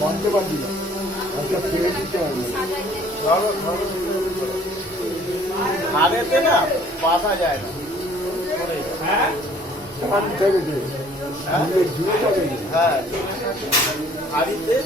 মানতে পারছি না একটা ফেলে দিতে হবে হাড়েতে না বাঁধা যায় না ধান থেকে যে ঝুলে যাবে হ্যাঁ হাড়িতে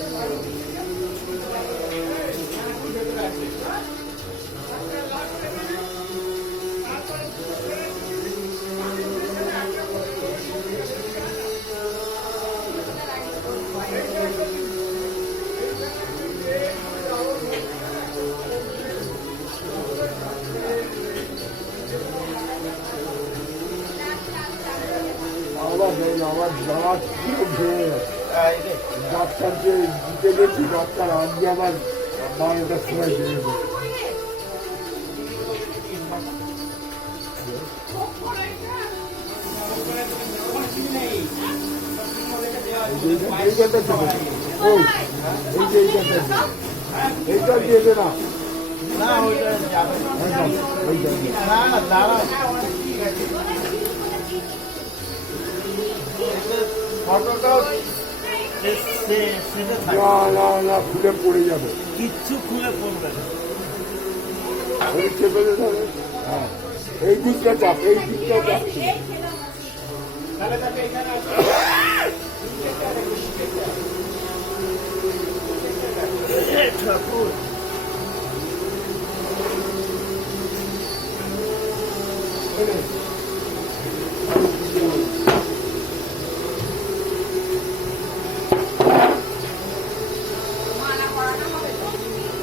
আমার দাঁত পুরো ভেঙে গেছে ডাক্তারকে দিতে গেছি ডাক্তার আজকে আবার 12টার সময় দিয়ে দেবে এইটা দিয়ে দে না না ওইটা যাবে না না দাঁড়া ঠিক আছে ফটোটাও না খুলে পড়ে যাবে কিচ্ছু খুলে পড়বে না চেপে দিতে হবে এই দিকটা চাপ এই দিকটা চাপ ঠাকুর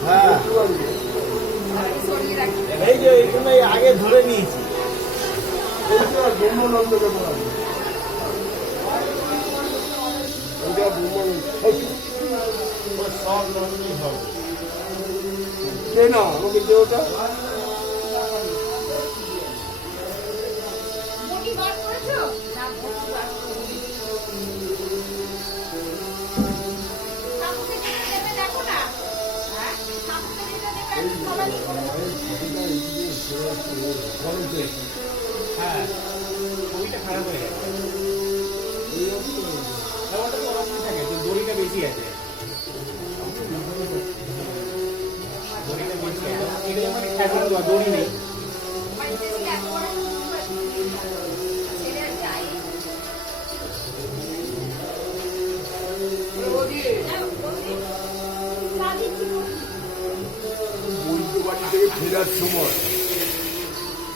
হ্যাঁ এই যে এইগুলো আগে ধরে নিয়েছি না আমাকে যে ওটা হ্যাঁ ওইটা খারাপ হয়ে গেছে দড়িটা বেশি আছে দড়িটা বেশি আছে এগুলো মানে খেলা দড়ি নেই ফেরার সময়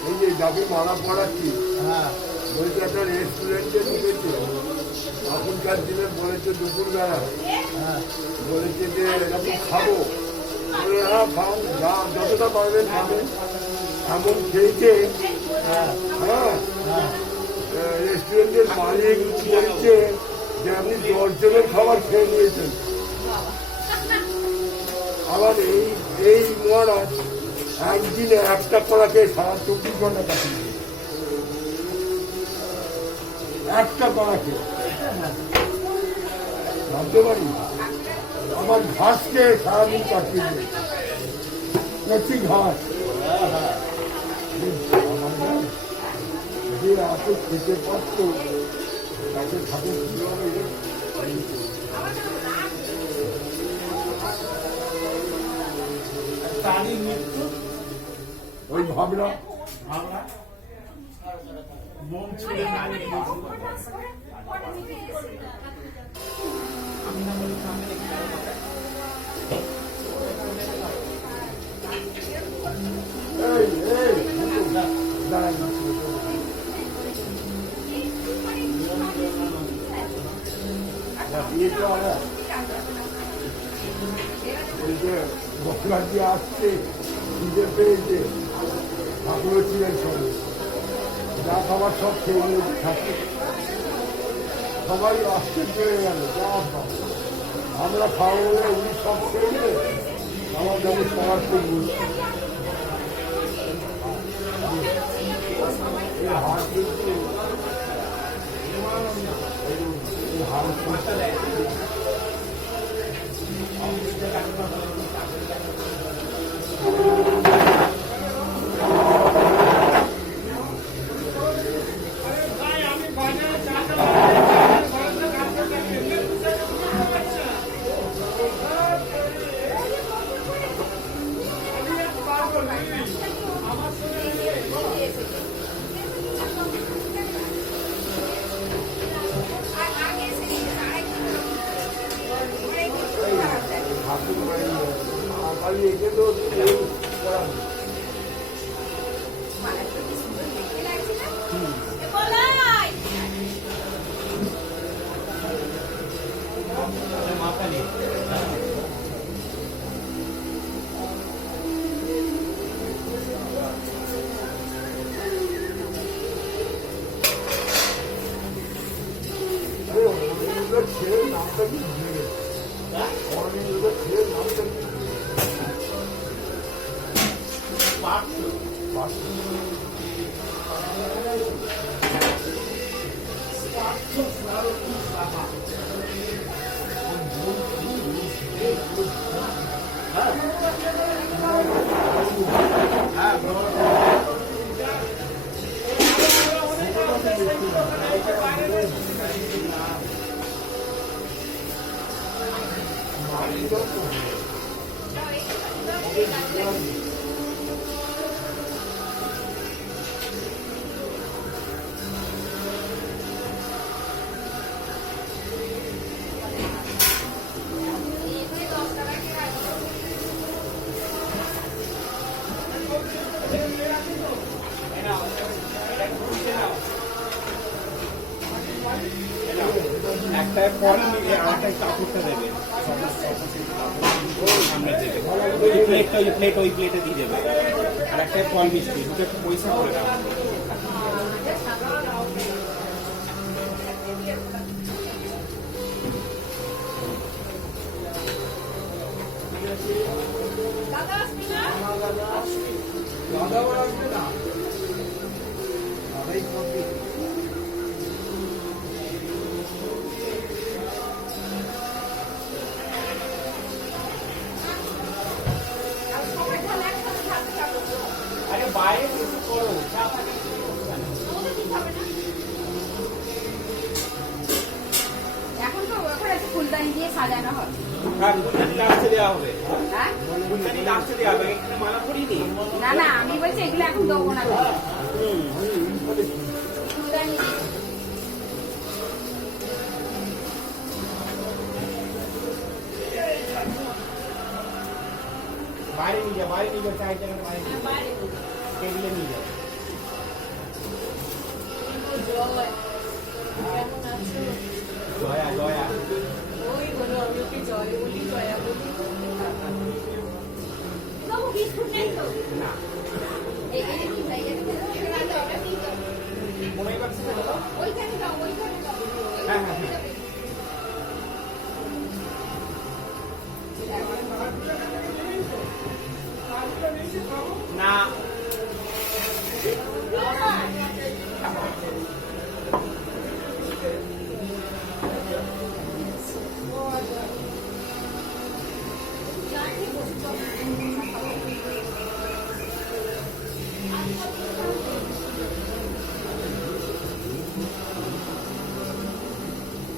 এই যে যাকে মারা পড়াচ্ছি হ্যাঁ বলছে একটা রেস্টুরেন্টে ঢুকেছে এখনকার দিনে বলেছে দুপুরবেলা বলেছে যে এরকম খাবো হ্যাঁ খাও যা যতটা পারবেন খাবেন এমন খেয়েছে হ্যাঁ রেস্টুরেন্টের মালিক বলছে যে আপনি 10 জনের খাবার খেয়ে নিয়েছেন আবার এই মহারাজ একদিনে একটা কড়াকে সারা 24 ঘন্টা কাটিয়ে একটা কড়াকে ভাবতে পারি আমার ঘাসকে সারাদিন কাটিয়ে দিয়ে কচি ঘাস যে এত খেতে পারত তাকে ঠাকুর কিভাবে প্রাণীর মৃত্যু ওই ভাবনা মন ছুঁড়ে মারি বকলা দিয়ে আসছে খিদে পেয়েছে ঠাকুরও ছিলেন সঙ্গে যা খাবার সব খেয়ে নিয়েছে ঠাকুর সবাই আশ্চর্য হয়ে গেল যা আমরা খাওয়া বলে উনি সব খেয়ে নিলে আমার যেমন সবার করবো হাত কিন্তু রেখে তো করা নেই। মাথা নেই আরে অনেকগুলো ছেলের নামটা কি ভুলে গেছে। অনেকগুলো ছেলের নামটা কি একটা পরে নিয়ে আরেকটা কাপড়টা দেবে সামনে দেবে ওই প্লেটটা ওই প্লেটে দিয়ে দেবে আর একটা ফল মিষ্টি দুটো একটু পয়সা করে দাও দাদা আসবে না দাদাই করবে আরে বাইরে কিছু করো চা থাকে এখন তো ওখানে ফুলদানি দিয়ে সাজানো হবে। হ্যাঁ ফুলদানি লাস্টে দেওয়া হবে হ্যাঁ ফুলদানি লাস্টে দেওয়া হবে এখানে মালা করিনি না না আমি বলছি এগুলো এখন দেবো না ফুলদানি দিয়ে। বাইরে নিয়ে যাও চায়ের জায়গায় বাইরে টেবিলে নিয়ে যাও জয়া বাবু বিস্কুট নেই তো? না এই কি ভাই মনে বাক্সে দাও ওইখানে দাও হ্যাঁ হ্যাঁ না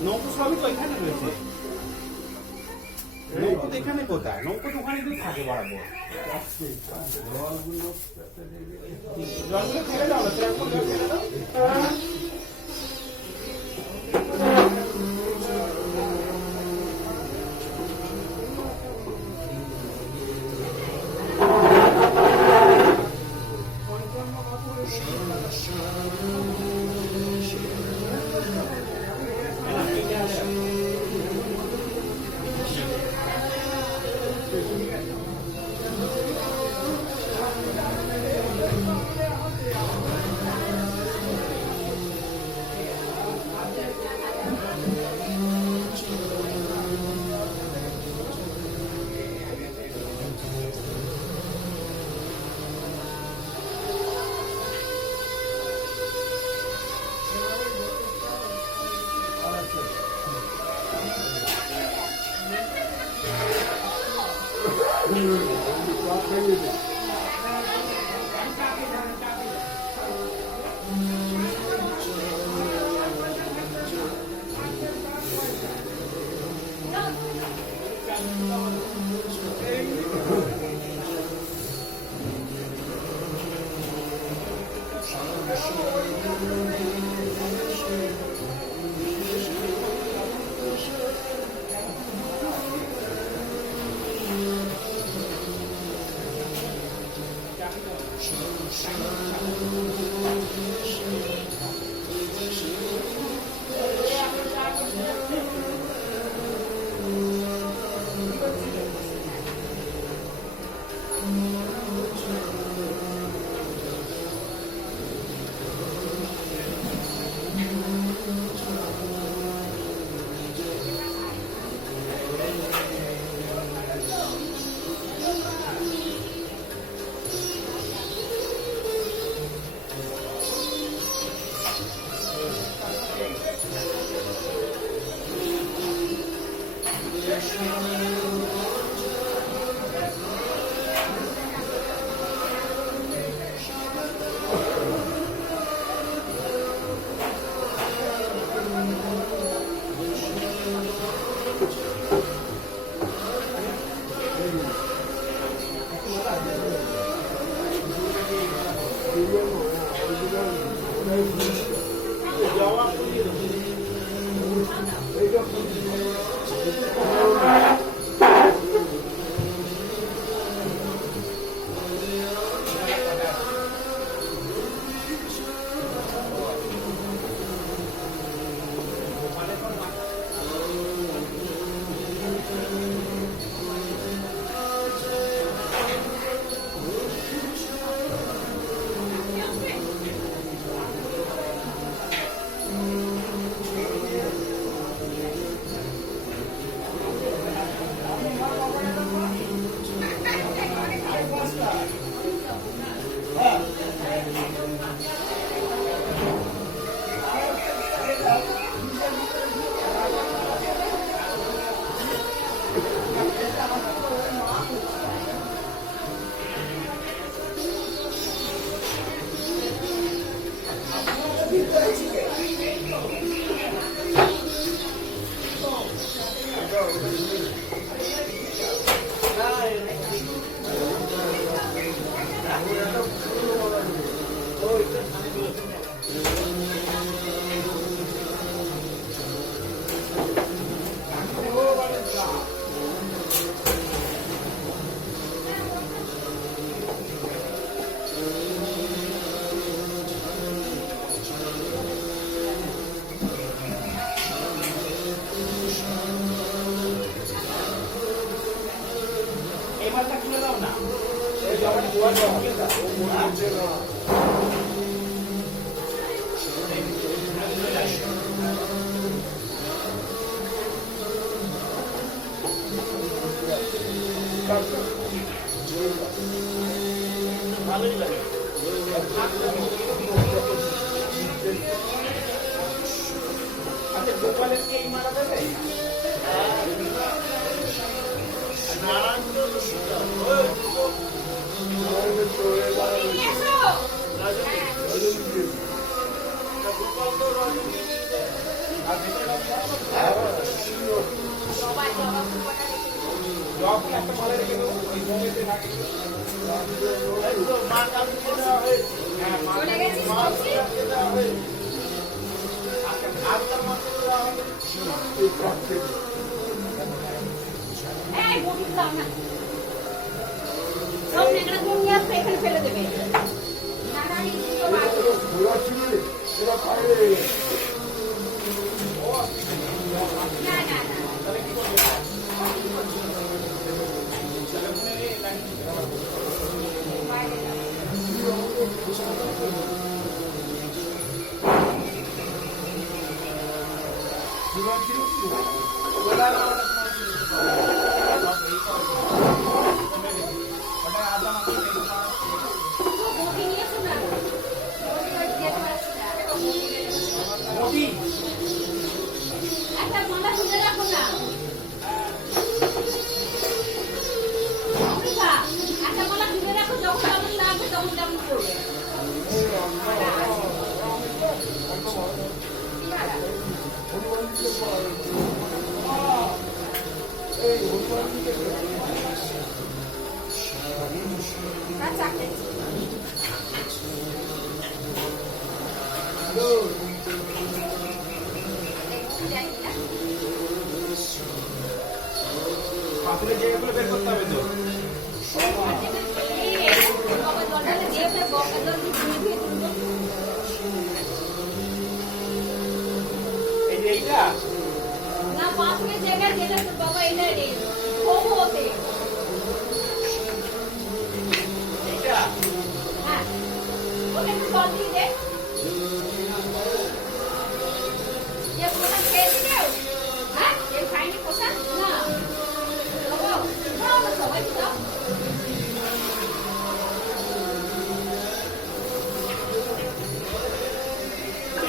নৌকো সবই তো এখানে রয়েছে নৌকো তো এখানে কোথায় নৌকো তো ওখানে তো থাকে বরাবর জলগুলো ফেলে দাও না সেরকম জল ফেলে দাও ভালোই লাগে। আচ্ছা গোপালের কে এই মারা দেবে? নারায়ণ গোপাল তো রজনী আর যখন একটা মালা রেখে দেবো ওই জমিতে থাকে মা কালী দেওয়া হয়েছে। হ্যাঁ মা দেওয়া হয়েছে। আজকাল মাত্র দেওয়া হবে। এখানে ফেলে দেবে একটা মালা তুলে রাখো না একটা মালা তুলে রাখো যখন যেমন লাগবে তখন যেমন করবে পাথরে যেগুলো বের করতে হবে তো এইটা না পাঁচের জায়গায় যেটা তো বাবা এটা রে কম হতে এইটা হ্যাঁ ওকে একটু জল দিয়ে দে ये पोषण खेल दियो हां ये खाइनी पोषण ना बाबा ना ना सबाई तो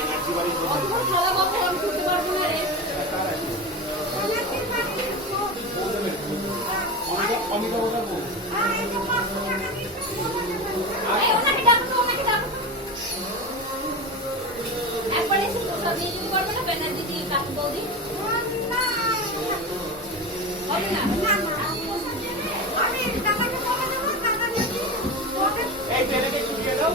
এনার্জি বাড়ি और खाला बाबू हम करते পারবো না রে অমিতাভটার বউ। এই, ওনাকে ডাকো তো, ওনাকে ডাকো তো। একবার এসে প্রসাদ নিয়ে যেতে পারবে না, ব্যানার্জি দিয়ে কাকু বৌদি? হবে না? প্রসাদ দেবে? এই ছেলেকে একটু দিয়ে দাও।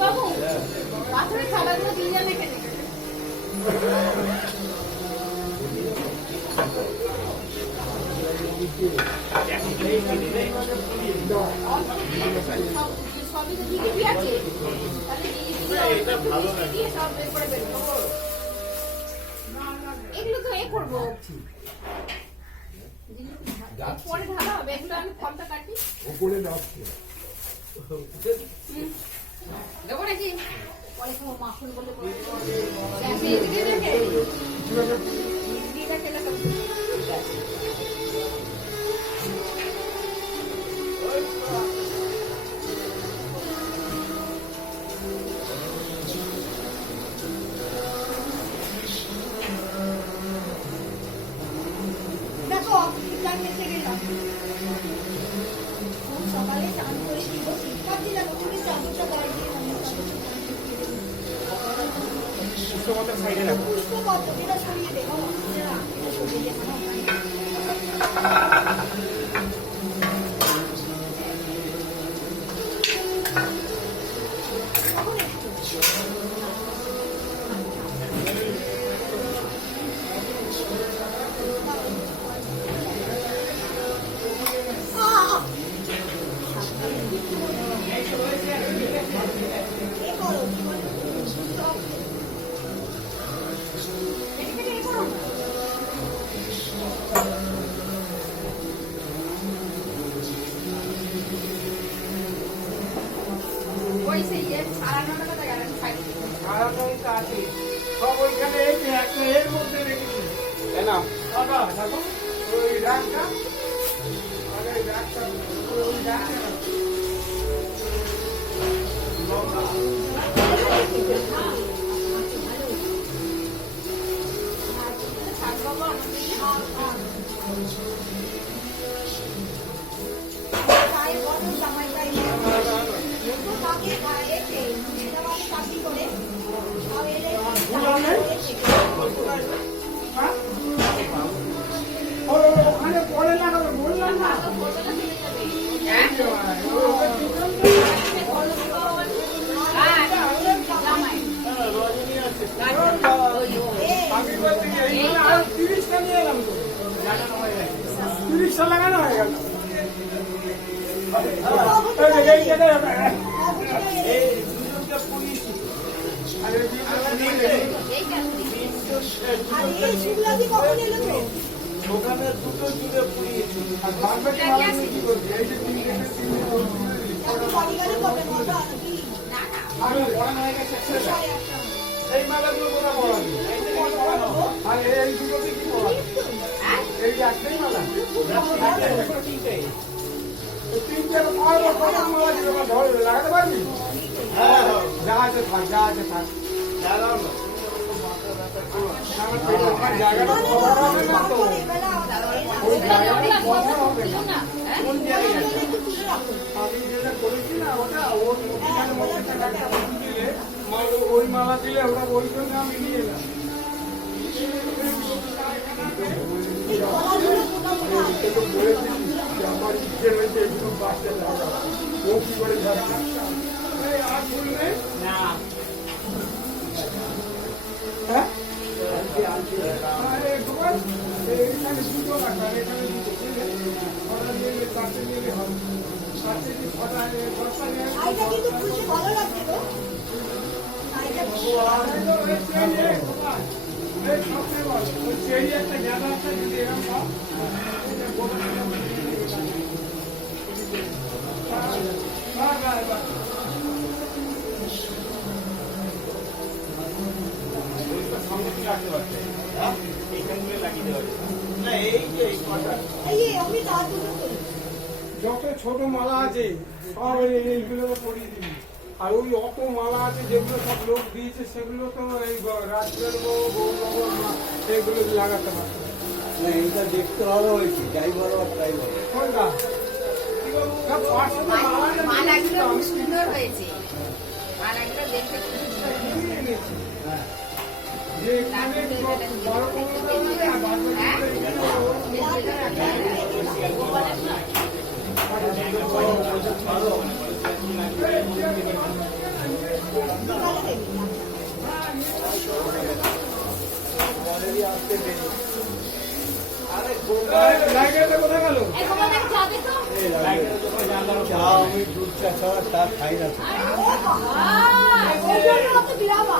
বাবু, পাথরের থালাগুলো দিয়ে যান এখানে। সবই তো জিলিপি আছে। তাহলে দিয়ে সব বের করে বের করো। এগুলো তো এ করবো। পরে ঢালা হবে, এগুলো আমি ফলটা কাটি। ওপরে যাচ্ছে দেবো নাকি? পরে খাবো, মাখন বলে বলে। এদিকে রেখে খেলে সব ঠিক আছে। দেখো জানিয়ে গেলাম সকালে চান করে দিব শীতকাল দিলাম তুমি চাদরটা গায়ে দিয়ে পুষ্পমতের সাইডে রাখো। পুষ্পপত্র এটা সরিয়ে দেবো সরিয়ে দেবো ওই সেই সাড়ে 9টা কথা গেলেন সাইডে। আড়াটাইটা আছে। সব ওইখানে এই যে একটা এর মধ্যে রেখেছি। তাই না দাদা, দেখো। ওই রাগটা আরে রাগটা ওই রাগটা গায়ে বদল জামাই গায়ে তো কাকে গায়ে এটা মানে কাটি করে আর এলে ওখানে পড়ে লাগাবে বললাম না রজনী আছে। আমি বলতে কি এইখানে আরো 30টা নিয়ে এলাম তো লাগানো হয়ে গেছে। 30টা লাগানো হয়ে গেল এই দুজনকে পুড়িয়েছি। আরে এই কেন? আর এই শুক্লাদি কখন এলো তো ওখানে দুটো জুড়ে পুড়িয়েছি। আর বাদবাকি মানুষ কি করবে এই যে 3 এখন বাড়ি গাড়ি কবে নটা নাকি আমি পড়ানো হয়ে গেছে শেষ সাড়ে আটটা এই মালাগুলো কোথায় পড়াবি আর এই দুটোতে কি পড়াবি এই যে একটাই মালা তিনটে। এই তিনটে আর কত মালা ছিল ধরে লাগাতে পারবি হ্যাঁ, হ্যাঁ। যা আছে থাক দাঁড়াও না। আমার জায়গাটা কভার হবে না তো ওই জায়গাটা কভার হবে না না, হ্যাঁ? কোন জায়গায় আছে? আমি যেটা করেছি না ওটা ওর মধ্যখানে টাকা দিলে ওই মালা দিলে ওটা ওই জন্য আমি নিয়ে এলাম আমার ইচ্ছে রয়েছে একটু বাঁচতে লাগা ও কি করে যাচ্ছে আর বলবে না। হ্যাঁ দোকান এখানে দুটো রাখা এখানে দুটো ওরা নিয়ে চারটে নিয়ে হবে শাড়িটা কিন্তু খুলতে ভালো লাগছে তো শাড়িটা এই যে আমি তার দুটো করি যত ছোট মালা আছে সব এইগুলো পরিয়ে দিবি আর ওই অত মালা আছে যেগুলো সব লোক দিয়েছে সেগুলো তো এই রাজ্যের গৌরবর সেগুলো লাগাতে পারতো না এইটা দেখতে ভালো হয়েছে যাই বলো আর তাই বলো কোনটা মালাগুলো খুব সুন্দর হয়েছে মালাগুলো দেখতে খুব সুন্দর হয়েছে। যে এখানে বড় কোনোটা লাগে আর বাদ লাইটটা কোথায় গেল এই গোপালদাকে যাবে তো? চা আমি দুধ চা ছাড়া চা খাই না ও বাবা ওই জন্য অত বিরামা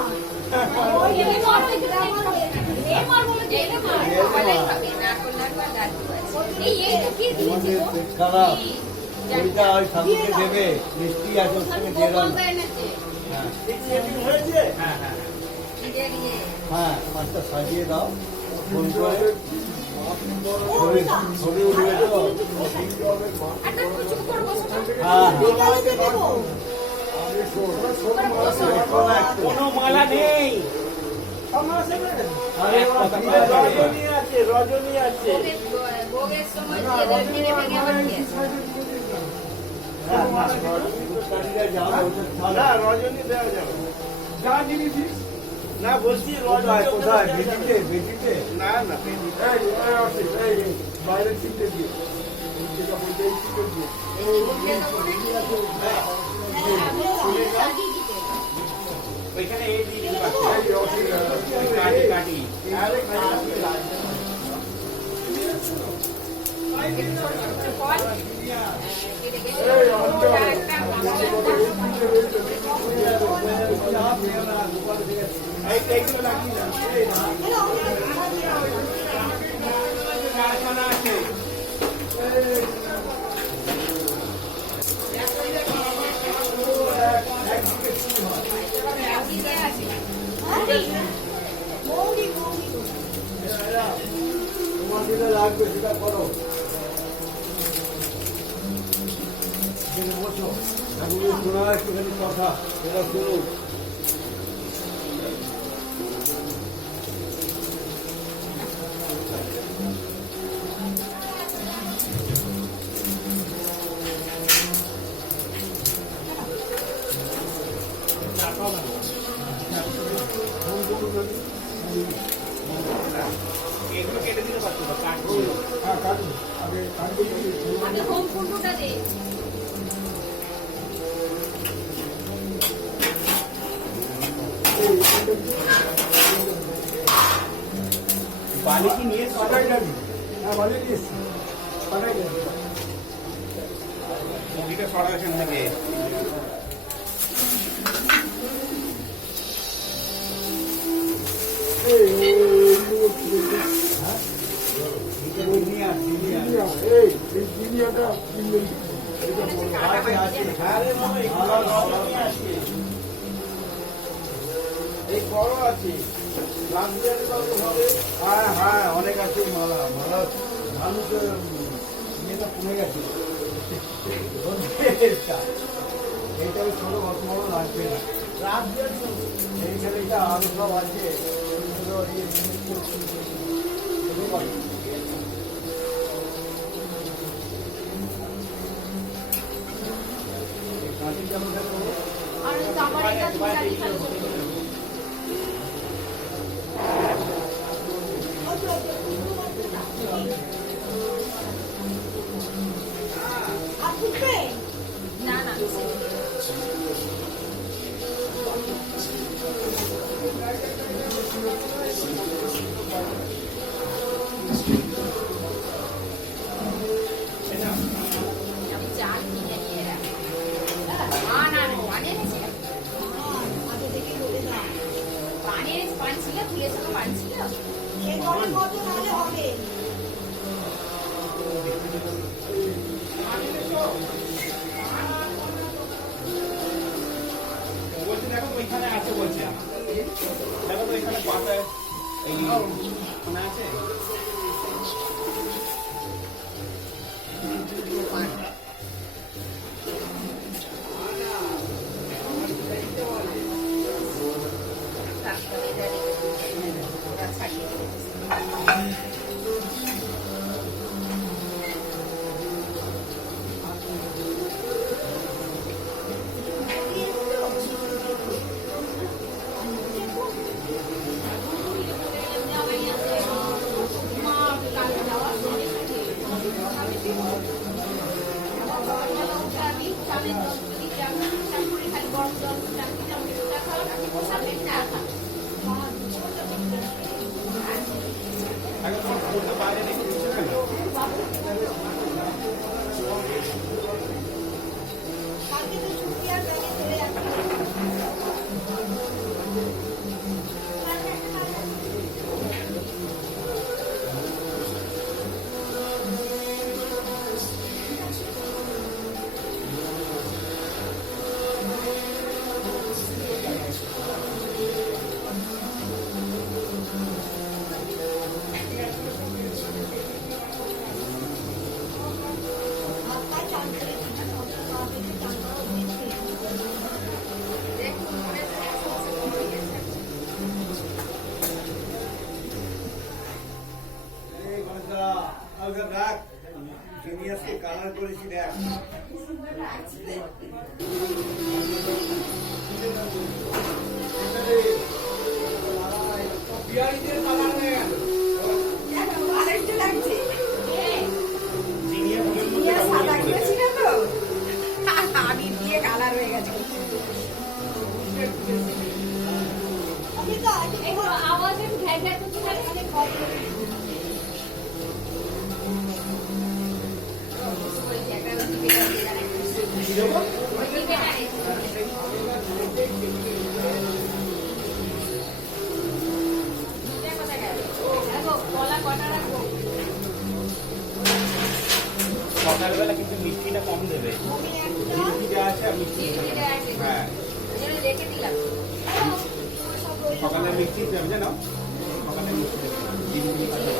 ওই এই জন্য মার অত বিরামা হয়েছে এই মার বলে যে এই মার বলাই হবে না করলে একবার গাড়ি আছে এই তো কি দিয়েছে তোমাদের গো? পেট খারাপ কি? ওইটা ওই ঠাকুরকে দেবে মিষ্টি আছে ওর সঙ্গে দিয়ে দাও গোপালদা এনেছে হ্যাঁ নিজের ইয়ে হ্যাঁ মাছটা সাজিয়ে দাও ফোন করে ছবি উঠবে তো একটা কিছু করবো হ্যাঁ বিকালে দিয়ে দেবো কোনো মালা নেই আরে রজনী আছে রজনী আছে ভোগের সময় দিয়ে দেয় ভেঙে ভেঙে আবার দিয়ে না রজনী দেওয়া যাবে যা জিনিস দিস না বলছি কোথায় কোথায় বেদিতে বেদিতে না না বাইরের চিনতে দিয়ে যেটা বলতে এই চিনতে দিয়ে ওইখানে এই দিয়ে দিতে এই কাটি এইগুলো লাগিয়ে না কারখানা আছে মৌরি মৌরি তোমার যেটা লাগবে সেটা করো বসো ঠাকুরের শোনা একটুখানি কথা সেটা শুনুন এগুলো কেটে দিতে পারতো না কাটবো হ্যাঁ কাটুন আগে কাটবে আমি হোম কুন্ডুটা দিই বালি কি নিয়ে কাটাই যাবি হ্যাঁ ভালো দিস কাটাই যাবি মুড়িটা সরা এখান থেকে এই জিনিয়াটা কিনলেই এটা বড় এই বড় আছে হ্যাঁ হ্যাঁ অনেক আছে মালা মালা মানুষের ইয়েটা কমে গেছে এইটা ছোট অত বড় লাগবে না এইখানে এটা আরো সব আছে কাঁচি কেমন আর আমার এটা দুটাই খালি আর ফুটবে না না আমি চা কিনে নিয়ে এই মনে আছে তারপরে ওরা ছাড়িয়ে দিয়েছে। আগে তোমার ফোনটা বাইরে রেখে দিচ্ছ কেন? কালকে তো ছুটি আর ব্যাগে চলে যাচ্ছে। আপনার চান করে কিনা সকাল সকালে চান করা উচিত ছিল। এই গণেশদা, ওকে রাখ। জিনিয়াসকে কালার করেছি দেখ। বিহারিদের কালার হয়ে গেল। আরেকটু লাগছে। জিনিয়া ফুলের মধ্যে ইয়া রঙ সাদা করে। দিয়েছিল তো আমি দিয়ে কালার হয়ে গেছে। আমি তো আগে একটু আওয়াজে ঘ্যাঁ ঘ্যাঁ করতে থাকে, মানে বলছে, একটা টিভিটা দিয়ে দেন, কি দেবো? টিভিটা নেই। এটা কোথায় গেল? দেখো, কলা কটা রাখবো? সকালবেলা কিন্তু মিষ্টিটা কম দেবে। আমি একটা মিষ্টিটা আছে আর মিষ্টি দেবে। টিভিটা আছে। হ্যাঁ, এই জন্য রেখে দিলাম। সব রইল। সকালে মিষ্টি দেবে জানো? সকালে মিষ্টি দেবে। ডিমগুলি খাবে।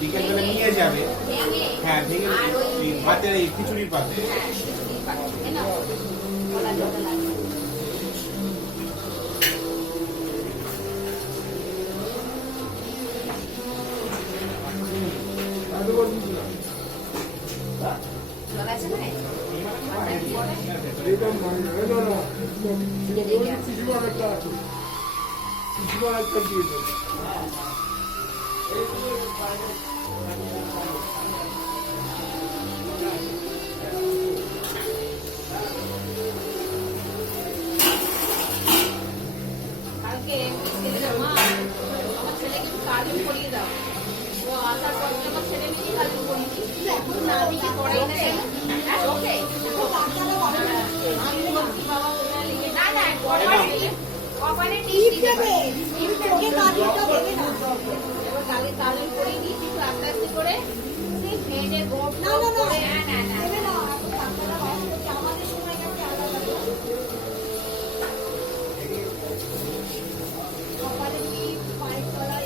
বিকেলবেলা নিয়ে যাবে। ভেঙে, হ্যাঁ, ভেঙে আর ওই এই ভাতের এই খিচুড়ির পাতে। হ্যাঁ, খিচুড়ি পাচ্ছে, এই নাও, কলা যত লাগবে। এতবার বুঝলাম জল আছে না? এটা মানে না না পিছুবার একটা আছে পিছুবার একটা দিয়ে দেবে কালকে ছেলেদের মা, আমার ছেলেকে একটু কালিম পরিয়ে দাও। ও আসার পর থেকে আমার ছেলে নিজেই কালিম পরিয়ে দিই। এখন না দিকে পড়াই না। হ্যাঁ, ওকে। আমি বলছি, বাবা ওটা লিখে, না, না, কপালে টিপ দেবে। ওকে কালিটা দেবে না। এবার কালিম পরিয়ে দিই, কিন্তু আস্তে আস্তে করে সেই হেডে গোট না, না, না। করে, না, না, না। দেবে না। এখন ডাক্তাররা বারণ করছে, আমাদের সময় কাছে আলাদা করে। কপালে টিপ, পায়ের তলায়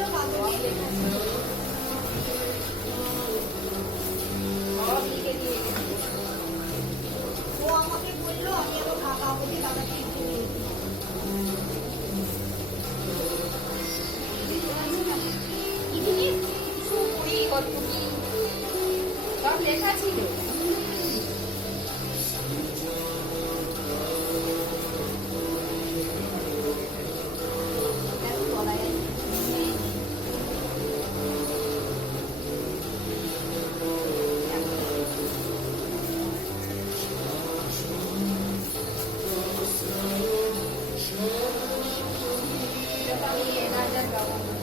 ছিল কাগজে। সব লিখে দিয়ে গেছে। ও আমাকে বললো, আমি আবার কাগজে কাগজে লিখে দিয়েছি। কি জিনিস? সুপুরি, কতকি সব লেখা ছিল। দেখো গলায় এটা আমি এনার্জার ব্যবহার করি।